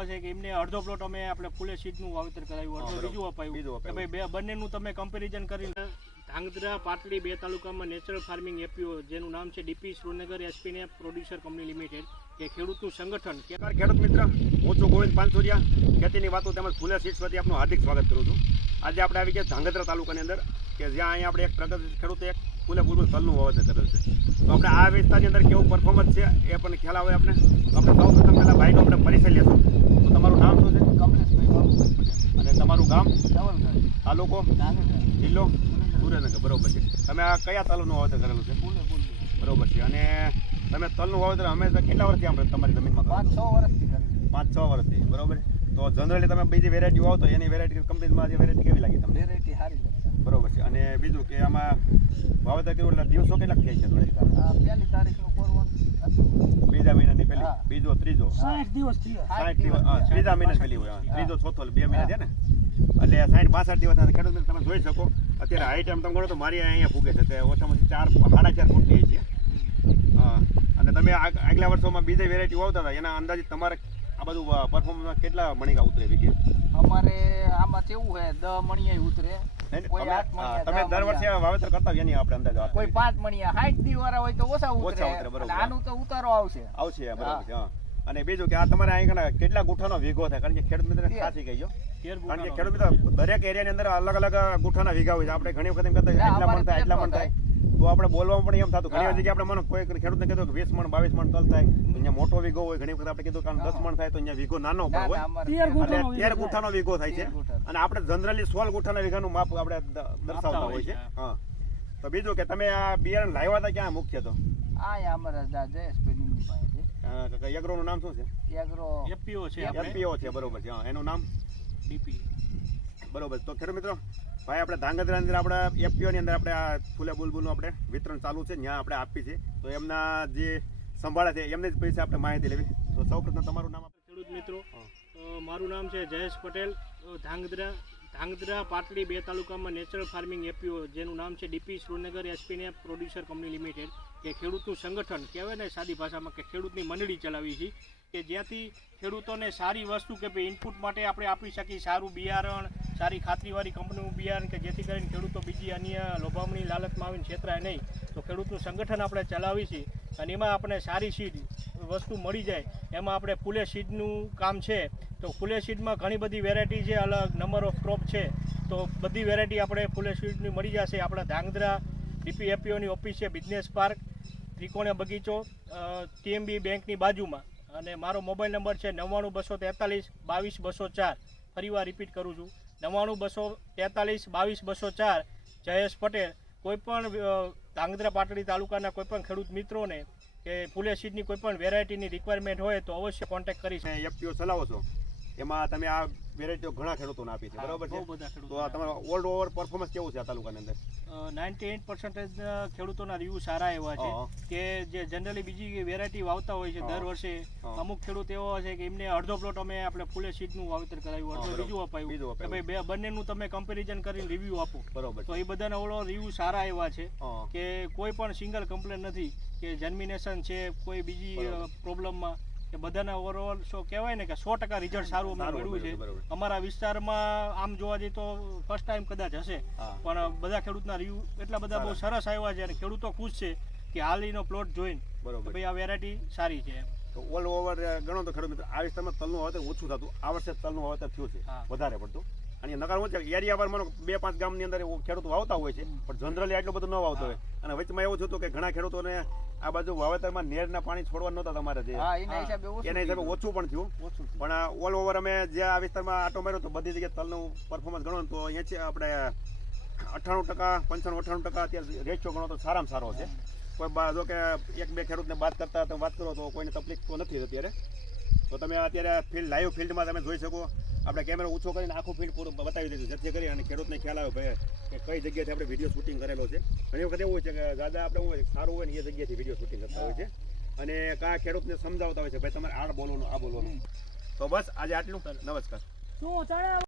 એવા છે કે એમને અડધો પ્લોટ અમે આપણે ફૂલે સીડનું વાવેતર કરાવ્યું. અડધો બીજું અપાયું. કે ભાઈ બે બંનેનું તમે કમ્પેરિઝન કરીને ધાંગધ્રા પાટડી બે તાલુકામાં નેચરલ ફાર્મિંગ એપીઓ જેનું નામ છે ડીપી શ્રીનગર એસપીને પ્રોડ્યુસર કંપની લિમિટેડ કે ખેડૂતનું સંગઠન. કે ખેડૂત મિત્ર હું છું ગોવિંદ પાનસુરિયા. ખેતીની વાતો તેમજ ફૂલે સીટ્સ વતી આપનું હાર્દિક સ્વાગત કરું છું. આજે આપણે આવી ગયા ધાંગધ્રા તાલુકાની અંદર કે જ્યાં અહીંયા આપણે એક પ્રગતિ ખેડૂત એક બુલબુલ તલનું વાવેતર કરેલ છે તો આપણે આ વિસ્તારની અંદર કેવું પરફોર્મન્સ છે એ પણ ખ્યાલ આવે આપણે. આપણે સૌ પ્રથમ પહેલાં ભાઈનો આપણે પરિચય લેશું. તો તમારું નામ શું છે? કમલેશભાઈ બાબુભાઈ અને તમારું ગામ? તાલુકો? જિલ્લો? સુરેન્દ્રનગર. બરોબર છે. તમે આ કયા તલનું વાવેતર કરેલું છે? બરોબર છે. અને તમે તલનું વાવેતર હંમેશા કેટલા વર્ષથી આપણે તમારી જમીનમાં પાંચ છ વર્ષથી પાંચ છ વર્ષથી. બરોબર તો જનરલી તમે બીજી વેરાયટી વાવો તો એની વેરાયટી કંપનીમાં જે વેરાયટી કેવી લાગી તમને? વેરાયટી સારી લાગશે. બરોબર છે. અને બીજું કે આમાં વાવેતર કર્યું એટલે દિવસો કેટલા થાય છે પહેલી તારીખનું કોરવન બીજા મહિનાની પહેલી. બીજો ત્રીજો? સાઠ દિવસ થયા. સાઠ દિવસ ત્રીજા મહિના પહેલી હોય ત્રીજો ચોથો બે મહિના છે ને? એટલે સાઠ બાસઠ દિવસ ખેડૂત તમે જોઈ શકો. અત્યારે હાઈટ એમ તમે ગણો તો મારી અહીંયા ફૂગે છે. તે ઓછામાં ઓછી ચાર સાડા ચાર ફૂટ થઈ છે. હા. અને તમે આગ- આગલા વર્ષોમાં બીજી વેરાયટી વાવતા હતા એના અંદાજે તમારે આ બધું પરફોર્મન્સમાં કેટલા મણિકા ઉતરે વીઘે? અમારે આમાં કેવું છે દ મણિયા ઉતરે. તમે- દર વર્ષે વાવેતર કરતા હોય એની આપણે અંદાજ કોઈ પાંચ મણિયા હાઈટ દી વાળા હોય તો ઓછા ઉતરે. ઓછા ઉતરે, બરોબર. આનું તો ઉતારો આવશે. આવશે બરોબર છે અને બીજું કે આ તમારે અહીં કણે કેટલા ગુઠાનો વીઘો થાય? કારણ કે ખેડૂત મિત્ર તેર. સાચી કહીજો. કારણ કે ખેડૂત મિત્ર દરેક એરિયાની અંદર અલગ અલગ ગુઠાના વીઘા હોય છે. આપણે ઘણી વખત એમ કહેતા એટલા મણ અમારે થાય એટલા મણ થાય. તો આપણે બોલવામાં પણ એમ થતું. ઘણી. જગ્યાએ આપણે મને કોઈ ખેડૂતને કીધું કે વીસ મણ બાવીસ મણ તલ થાય અહીંયા મોટો વીઘો હોય. ઘણી વખત આપણે કીધું કે દસ મણ થાય તો અહીંયા વીઘો નાનો પણ હોય. તેર ગુઠાનો વીઘો થાય. છે. અને આપણે જનરલી સોળ ગુઠાના વીઘાનું માપ આપણે દર્શાવતા હોય છે. હા. તો બીજું કે તમે આ બિયારણ લાવ્યા હતા ક્યાં મુખ્ય તો? આ અમારા દા જયેશભાઈ પાસે છે યગ્રોનું નામ શું છે? એગ્રો એપીઓ છે એફપીઓ છે બરોબર છે એનું નામ? ડીપી બરોબર. તો ખેડૂત મિત્રો ભાઈ આપણે ધાંગધ્રા અંદર આપણે એફપીઓની અંદર આપણે આ ફૂલે બુલબુલનું આપણે વિતરણ ચાલુ છે ત્યાં આપણે આપી છે. તો એમના જે સંભાળે છે એમને જ પૈસા આપણે માહિતી લેવી. તો સૌપ્રથમ તમારું નામ આપણે ખેડૂત મિત્રો મારું નામ છે જયેશ પટેલ. ધાંગધ્રા ધાંગધ્રા પાટડી બે તાલુકામાં નેચરલ ફાર્મિંગ એપીઓ જેનું નામ છે ડીપી શ્રીનગર એસપીને પ્રોડ્યુસર કંપની લિમિટેડ કે ખેડૂતનું સંગઠન કહેવાય ને સાદી ભાષામાં કે ખેડૂતની મંડળી ચલાવી છે કે જ્યાંથી ખેડૂતોને સારી વસ્તુ કે ભાઈ ઇનપુટ માટે આપણે આપી શકીએ સારું બિયારણ સારી ખાતરીવાળી કંપનીનું બિયારણ કે જેથી કરીને ખેડૂતો બીજી અન્ય લોભામણી લાલચમાં આવીને છેતરાય નહીં, તો ખેડૂતનું સંગઠન આપણે ચલાવી છીએ અને એમાં આપણે સારી સીડ વસ્તુ મળી જાય. એમાં આપણે ફૂલે સીડનું કામ છે. તો ફૂલે સીડમાં ઘણી બધી વેરાયટી છે, અલગ નંબર ઓફ ક્રોપ છે. તો બધી વેરાયટી આપણે ફૂલે સીડની મળી જશે. આપણા ધાંગધ્રા ડીપીએફપીઓની ઓફિસ છે બિઝનેસ પાર્ક ત્રિકોણીય બગીચો ટીએમબી બેંકની બાજુમાં. અને મારો મોબાઈલ નંબર છે નવ્વાણું બસો તેતાલીસ, બાવીસ બસો ચાર. ફરીવાર રિપીટ કરું છું. નવ્વાણું બસો તેતાલીસ, બાવીસ બસો ચાર, જયેશ પટેલ. કોઈપણ ધાંગધ્રા પાટડી તાલુકાના કોઈપણ ખેડૂત મિત્રોને કે ફૂલે સીડની કોઈપણ વેરાયટીની રિક્વાયરમેન્ટ હોય તો અવશ્ય કોન્ટેક્ટ કરી એફપીઓ ચલાવો છો? એમાં તમે આ વેરાયટીઓ ઘણા ખેડૂતોને આપી છે બરાબર છે? તો તમારો ઓલ્ડ ઓવર પરફોર્મન્સ કેવું છે આ તાલુકાની અંદર? નાઇન્ટી એઇટ પર્સન્ટેજ ખેડૂતોના રિવ્યુ સારા એવા છે. કે જે જનરલી બીજી વેરાયટી વાવતા હોય છે દર વર્ષે અમુક ખેડૂત એવો છે કે એમને અડધો પ્લોટ અમે આપણે ફૂલે સીડનું વાવેતર કરાવ્યું અડધો. બીજું અપાયું. કે. ભાઈ બે બંનેનું તમે કમ્પેરિઝન કરીને રિવ્યુ આપો. બરોબર તો એ બધાના ઓળો રિવ્યુ સારા એવા છે કે કોઈ પણ સિંગલ કમ્પ્લેન નથી કે જર્મિનેશન છે કોઈ બીજી પ્રોબ્લેમમાં કે બધાના ઓવરઓલ શો કહેવાય ને કે સો ટકા રિઝલ્ટ સારું અમને મળ્યું છે. અમારા વિસ્તારમાં આમ જોવા જઈએ તો ફર્સ્ટ ટાઈમ કદાચ હશે. પણ બધા ખેડૂતના રિવ્યુ એટલા બધા બહુ સરસ આવ્યા છે અને ખેડૂતો ખુશ છે કે હાલીનો પ્લોટ જોઈને બરોબર. ભાઈ આ વેરાયટી સારી છે તો ઓલ ઓવર ગણો તો ખેડૂત મિત્ર. આ વિસ્તારમાં તલનું વાવેતર ઓછું થતું. આ વર્ષે તલનું વાવેતર થયું છે. વધારે પડતું. અને નકાર હું છે એરિયા માનો બે પાંચ ગામની અંદર એવું ખેડૂતો વાવતા હોય છે પણ જનરલી આટલું બધું ન વાવતો હોય. અને વચમાં એવું થયું કે ઘણા ખેડૂતોને આ બાજુ વાવેતરમાં નેરના પાણી છોડવા નહોતા તમારે જે. એના હિસાબે ઓછું પણ થયું. ઓછું પણ ઓલ ઓવર અમે જે આ વિસ્તારમાં આટો માર્યો તો બધી જગ્યાએ તલનું પરફોર્મન્સ ગણો તો અહીંયા છે આપણે અઠ્ઠાણું ટકા પંચાણું અઠ્ઠાણું ટકા અત્યારે રેશિયો ગણો તો સારામાં સારો છે. કોઈ જો કે એક બે ખેડૂતને વાત કરતા તમે વાત કરો તો કોઈને તકલીફ તો નથી અત્યારે. તો તમે અત્યારે ફિલ્ડ લાઈવ ફિલ્ડમાં તમે જોઈ શકો. આપણે કેમેરો ઓછો કરીને આખું ફીલ્ડ પૂરું બતાવી દીધું જેથી કરી અને ખેડૂતને ખ્યાલ આવે ભાઈ કે કઈ જગ્યાએથી આપણે વીડિયો શૂટિંગ કરેલો છે. ઘણી વખત એવું હોય છે કે દાદા આપણે હોય સારું હોય ને એ જગ્યાએથી વીડિયો શૂટિંગ કરતા હોય છે. અને કયા ખેડૂતને સમજાવતા હોય છે ભાઈ તમારે આ બોલવાનું આ બોલવાનું. તો બસ આજે આટલું. નમસ્કાર.